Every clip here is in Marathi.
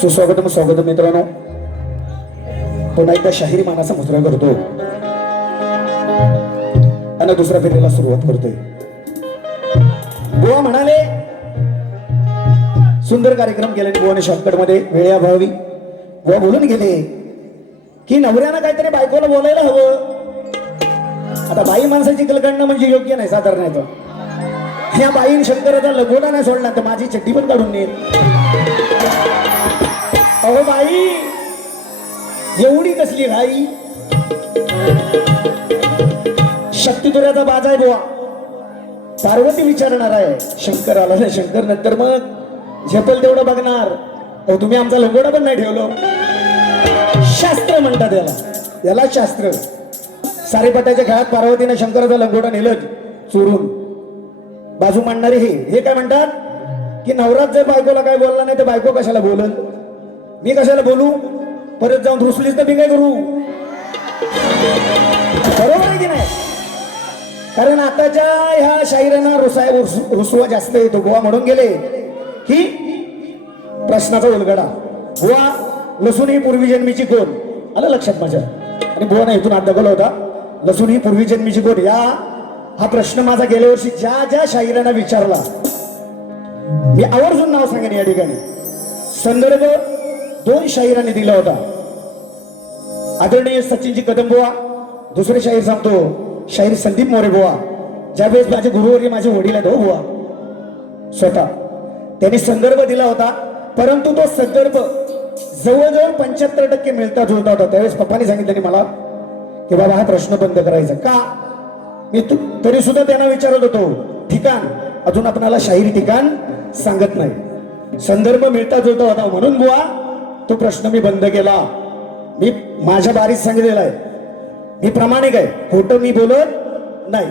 सुस्वागतम स्वागतम मित्रांनो. पुन्हा एकदा शाहिरी मानाचा मुजरा करतो. आणि दुसऱ्या फेरीला सुरुवात करतोय. बुवा म्हणाले सुंदर कार्यक्रम केल्याने बुवाने शॉर्टकटमध्ये वेळेअभावी बुवा बोलून गेले की नवऱ्यानं काहीतरी बायकोला बोलायला हवं. आता बाई माणसाची कलकडणं म्हणजे योग्य नाही साधारण ह्या बाईन शंकराचा लगोडा नाही सोडला तर माझी चड्डी पण काढून नेईल. अहो बाई एवढी कसली घाई? शक्तिदुराचा बाज आहे बुवा. पार्वती विचारणार आहे. शंकर आला नाही शंकर नंतर मग झेपल तेवढं बघणार. अहो तुम्ही आमचा लंगोडा पण नाही ठेवलो. शास्त्र म्हणतात याला. याला शास्त्र. सारेपटाच्या खेळात पार्वतीने शंकराचा लंगोडा नेलं चोरून. बाजू मांडणारे हे. हे काय म्हणतात? की नवरात जर बायकोला काय बोलला नाही तर बायको कशाला बोलल मी कशाला बोलू? परत जाऊन रुसलीच तर मी काय करू? बरोबर आहे की नाही? कारण आताच्या ह्या शाहिरांना रुसाय रुसवा जास्त येतो गोवा म्हणून गेले. की प्रश्नाचा उलगडा. बुवा लसूण ही पूर्वी जन्मीची कोण आलं लक्षात माझ्या? आणि बुवाने इथून आत दाखवला होता. लसूण ही पूर्वी जन्मीची कोण या हा प्रश्न माझा गेल्या वर्षी ज्या ज्या शाहिरांना विचारला मी आवर्जून नाव सांगेन या ठिकाणी. संदर्भ दोन शाहिरांनी दिला होता. आदरणीय सचिनजी कदम बुवा दुसरे शाहीर सांगतो शाहीर संदीप मोरे बुवा ज्यावेळेस माझे गुरुवर्गीय माझे वडील आहेत हो बुवा स्वतः. त्यांनी संदर्भ दिला होता परंतु तो संदर्भ जवळजवळ पंच्याहत्तर टक्के मिळता जुळता होता. त्यावेळेस पप्पाने सांगितलं मला की बाबा हा प्रश्न बंद करायचा. का? मी तरी सुद्धा त्यांना विचारत होतो. ठिकाण. अजून आपणाला शाहीर ठिकाण सांगत नाही. संदर्भ मिळता जुळता होता. म्हणून बुवा तो प्रश्न मी बंद केला. मी माझ्या बारीत सांगितलेला आहे. मी प्रामाणिक आहे. खोटं मी बोलत नाही.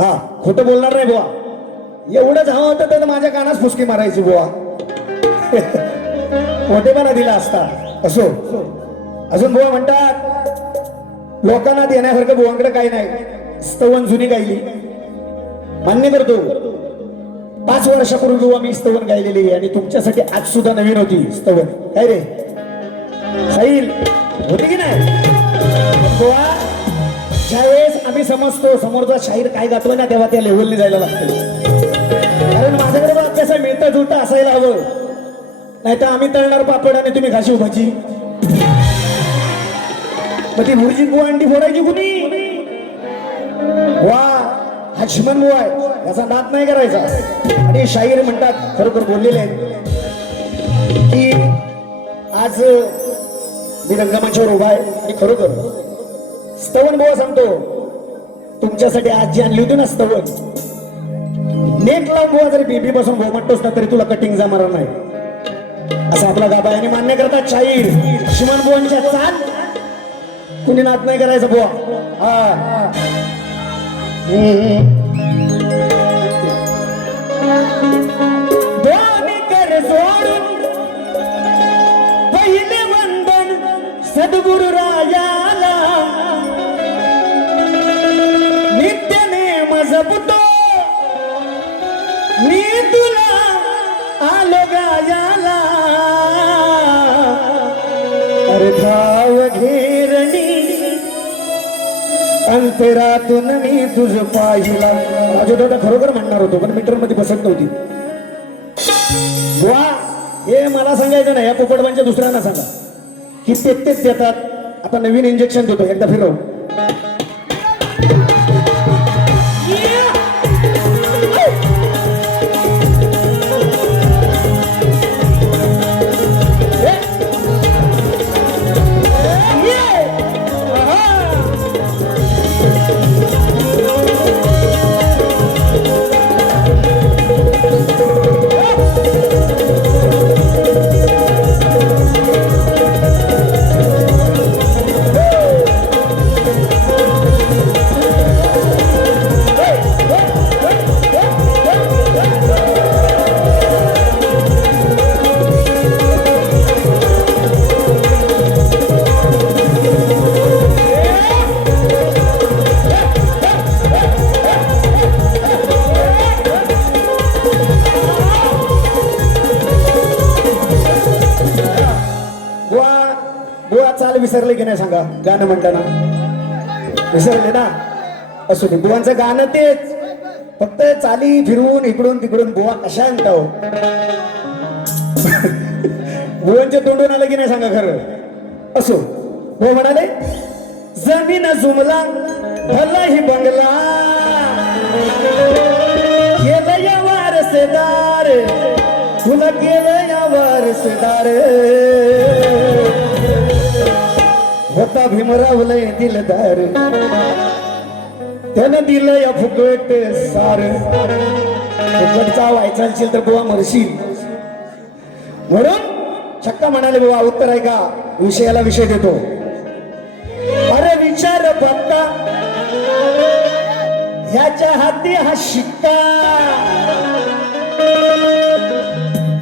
हा खोटं बोलणार नाही बुवा. एवढंच हवं होतं तर माझ्या कानात फुसकी मारायची बुवा. मोठेपणा दिला असता. असो. अजून बुवा म्हणतात लोकांना देण्यासारखं बुवांकडे काही नाही. स्तवन जुनी गायली मान्य करतो. पाच वर्षापूर्वी बुवा मी स्तवन गायलेली आहे आणि तुमच्यासाठी आज सुद्धा नवीन होती स्तवन. काय रे? साईल होती की नाही? बुवा ज्यावेळेस आम्ही समजतो समोरचा शाहीर काय गातोय ना तेव्हा त्या लेवलने जायला लागतं कारण माझ्याकडे बा अभ्यास मिळता जुळता असायला हवं. नाही तर आम्ही तळणार पापड आणि तुम्ही घाशी भाजी मग ती भुर्जी बुवा अंडी फोडायची कुणी? वा हा शिमन बुवा आहे. याचा नाद नाही करायचा. आणि शाहीर म्हणतात खरोखर बोललेले आहेत की आज मी रंगमंचावर उभा आहे. आणि खरोखर स्तवन बुवा सांगतो तुमच्यासाठी आज जी आणली होती ना स्तवन. नेट लावून बुवा जरी बेबी पासून भोमटतोस ना तरी तुला कटिंग जमणार नाही. असं आपला गाबा आणि मान्य करतात शाहीर. शिमन बोवांच्या चाल कुणी नात नाही करायचं बुवा. हा. सद्गुरु राजाला. नित्य नेम मी तुला आलो गायाला अरे धाव अंतरातून मी तुझ पाहिला. माझ्या दादा खरोखर म्हणणार होतो पण मीटरमध्ये बसत नव्हती. वा हे मला सांगायचं ना या पोपटबांच्या दुसऱ्यांना सांगा. की तेच तेच देतात. आता नवीन इंजेक्शन देतो एकदा फिरव. का गाणं म्हणताना. विसरले ना? असू दे बुवांचं गाणं तेच. फक्त चाली फिरून इकडून तिकडून बुवा कशा आणता हो बुवांच्या तोंडून आलं की नाही सांगा खरं? असो. हो म्हणाले जमीन जुमला भला ही बंगला. केलं या वारसेदार तुला केलं या वारसेदार. होता भीमरावलय दिलदार त्यानं दिलं या फुकट सार. फुकटचा व्हायचा असेल तर बुवा मरशील. म्हणून छक्का म्हणाले बुवा उत्तर आहे का? विषयाला विषय देतो. अरे विचार पक्का. ह्याच्या हाती हा शिक्का.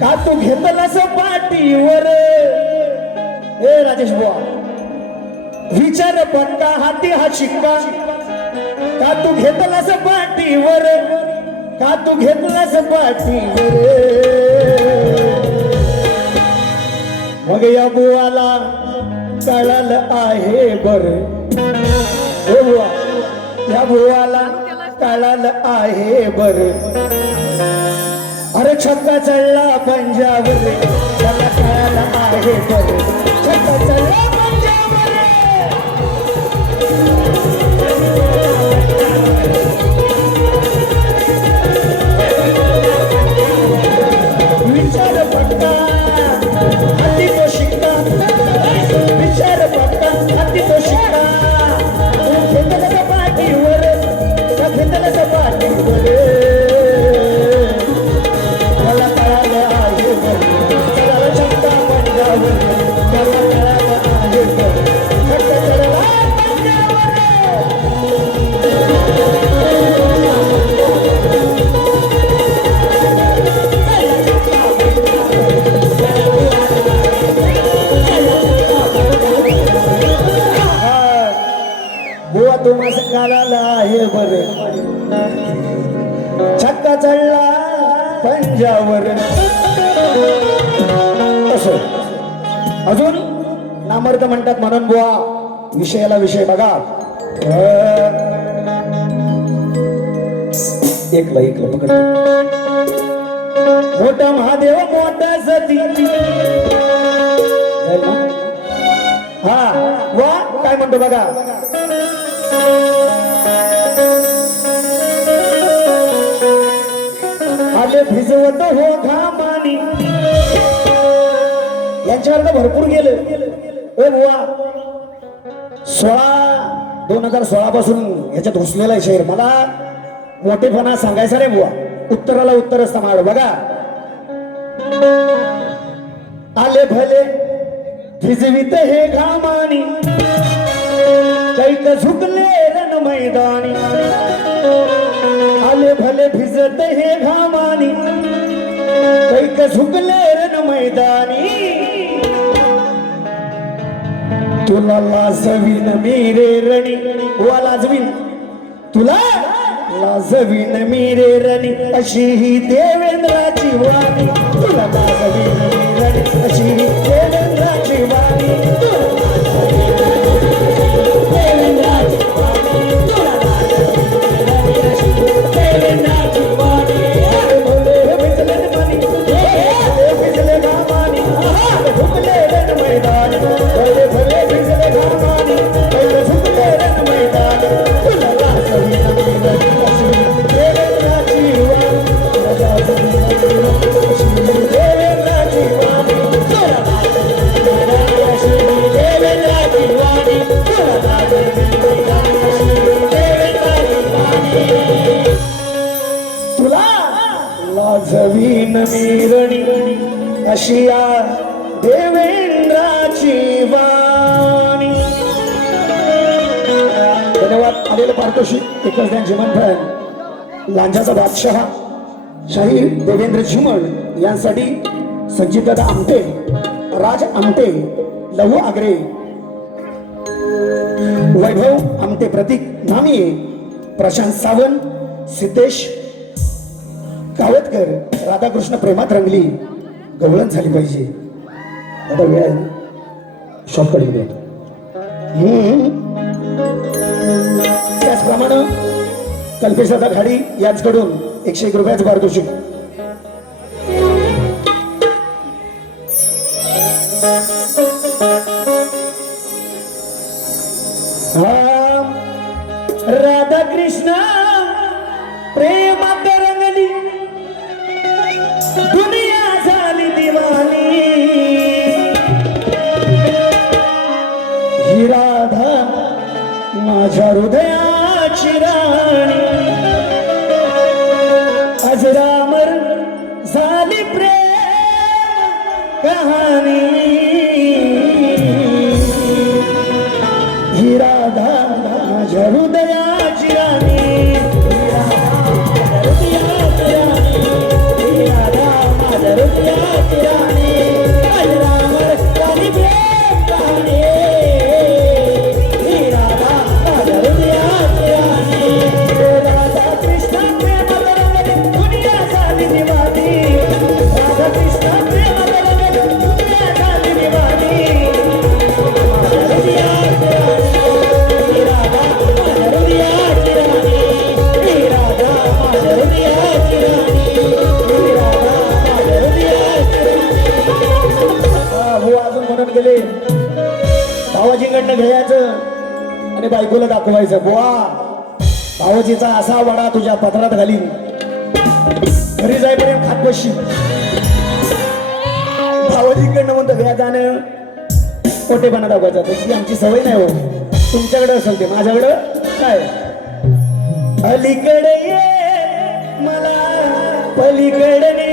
का तू घेतलास पाठीवर? ए राजेश बुवा विचार पक्का हाती हा शिक्का. का तू घेतलास पाठीवर? का तू घेतलास पाठीवर? मग या बुवाला कळाल आहे बर. हो बुवा या बुवाला कळाल आहे बर. अरे छक्का चढला पंजावर त्याला कळाल आहे बर. छक्का चढला पंजावर छक्का चढला पंजावर. असो. अजून नामर्थ म्हणतात म्हणून बुवा विषयाला विषय बघा. एक एकला पकड. मोठा महादेव मोठा सती. हा वा काय म्हणतो बघा? भिजवत हो घामानी. यांच्यावर तर भरपूर गेलं. ओ बुवा. सोळा दोन हजार सोळा पासून ह्याच्यात घुसलेला आहे शहर. मला मोठेपणा सांगायचा रे बुवा. उत्तराला उत्तर असता माड बघा. आले भले भिजवित हे घामानी. कैक झुकले रण मैदानी. भिजत हे घामानी कैक झुकले रण मैदानी. तुला लाजवीन मी रे रणी वा लाजवीन. तुला लाजवीन मी रे रणी अशी ही देवेंद्राची वाणी. तुला लाजवीन एकच लांजाचा बादशहा शाहीर देवेंद्र झिमण यांसाठी संचितदादा आमटे राज आमटे लहू आगरे वैभव आमटे प्रतीक नामिये प्रशांत सावंत सिद्धेश कावतकर राधाकृष्ण प्रेमात रंगली गवळण झाली पाहिजे. आता वेळ आहे. ना? शॉर्टकटमध्ये कल्पेशाचा खाडी याचकडून एकशे एक रुपयाच पारितोषिक. राधा कृष्ण प्रेमात रंगली दुनिया झाली दिवाणी ही राधा माझ्या हृदयाची राधा घ्यायचं आणि बायकोला दाखवायचं. बुवा भावजीचा असा वडा तुझ्या पत्रात घालीन. घरी जाईपर्यंत खात बसशी भावजीकडनं म्हणतो घ्या जाणं कोटेपणा दाखवायचा. तशी आमची सवय नाही हो. तुमच्याकडे असेल ते. माझ्याकडं काय अलीकडे ये मला पलीकडे